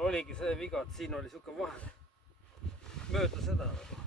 mul oligi see viga, et siin oli sihuke vahe mööda seda nagu.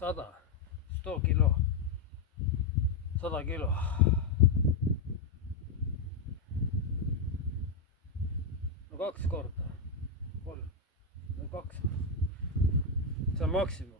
Sada, 100 kilo, 100 kilo. No 2 korda, 3, no 2. See on maksimum.